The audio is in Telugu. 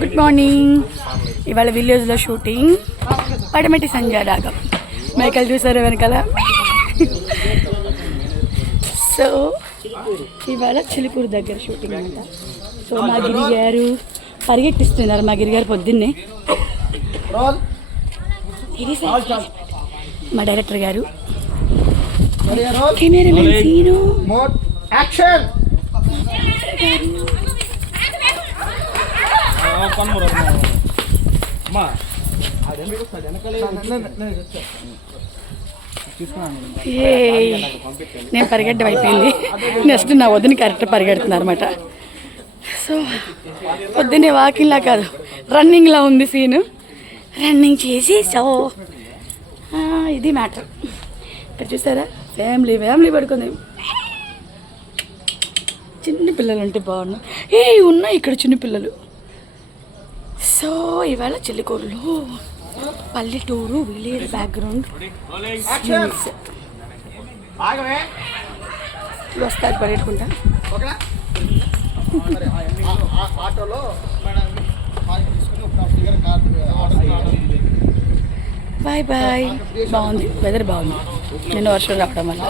Good morning. ఇవాళ విలేజ్లో షూటింగ్, పడమటి సంజయ్ రాగం. మైకల్ చూసారు వెనకాల. సో ఇవాళ చిలుకూరు దగ్గర షూటింగ్ అంట. సో మా గిరి గారు పరిగెట్టిస్తున్నారు. మా గిరి గారు పొద్దున్నే. మా డైరెక్టర్ గారు, కెమెరామెన్ సీను, యాక్షన్. నేను పరిగెట్టడం అయిపోయింది. నెక్స్ట్ నా వదిన కరెక్ట్ పరిగెడుతున్నారు అనమాట. సో పొద్దున్నే వాకింగ్లా కాదు, రన్నింగ్లా ఉంది సీను. రన్నింగ్ చేసి సో ఇది మ్యాటర్. ఇక్కడ చూసారా, ఫ్యామిలీ పడుకుంది. చిన్న పిల్లలు అంటే బాగున్నాయి. ఉన్నాయి ఇక్కడ చిన్నపిల్లలు. సో ఇవాళ చిలుకూరులో పల్లెటూరు విలేజ్ బ్యాక్గ్రౌండ్ వస్తారు పరిగెట్టుకుంటా. Bye bye. బాగుంది, వెదర్ బాగుంది. నిన్న వర్షం రావడం వల్ల.